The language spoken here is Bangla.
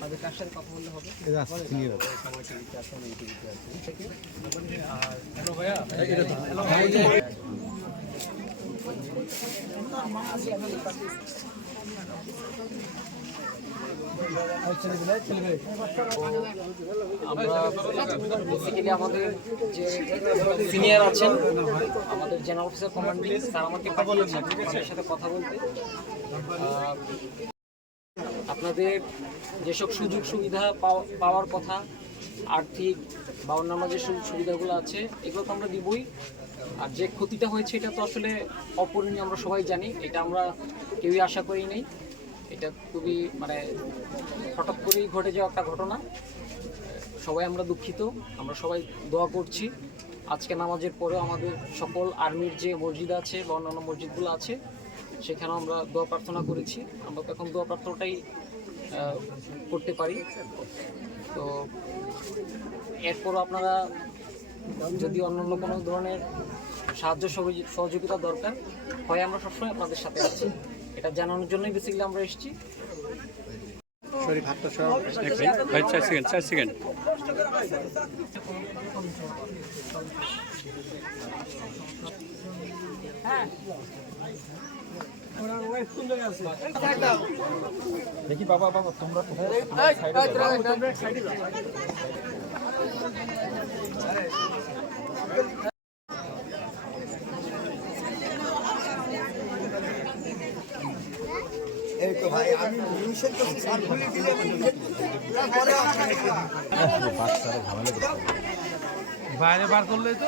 তাদের কার সাথে কথা বললে হবে? বেসিক্যালি আমাদের যে সিনিয়র আছেন, আমাদের জেনারেল অফিসার কমান্ডিং স্যার আমাকে পাঠিয়েছেন আপনাদের সাথে কথা বলতে। আপনাদের যেসব সুযোগ সুবিধা পাওয়ার কথা, আর্থিক বা অন্যান্য যে সুবিধাগুলো আছে, এগুলো তো আমরা দিবই। আর যে ক্ষতিটা হয়েছে এটা তো আসলে অপূরণীয়, আমরা সবাই জানি। এটা আমরা কেউই আশা করি নাই। এটা খুবই হঠাৎ করেই ঘটে যাওয়া একটা ঘটনা। সবাই আমরা দুঃখিত, আমরা সবাই দোয়া করছি। আজকে নামাজের পরেও আমাদের সকল আর্মির যে মসজিদ আছে বা অন্যান্য মসজিদগুলো আছে, সেখানেও আমরা দোয়া প্রার্থনা করেছি। আমরা তো এখন দোয়া প্রার্থনাটাই করতে পারি। তো এরপরও আপনারা যদি অন্যান্য কোনো ধরনের সাহায্য সহযোগিতা দরকার হয়, আমরা সবসময় আপনাদের সাথে আছি। এটা জানানোর জন্যই বেসিক্যালি আমরা এসেছি। দেখি বাবা তোমরা এই তো ভাই আমি নিষেধ করছি স্যার খুলে দিলে বাইরে বার করলে তো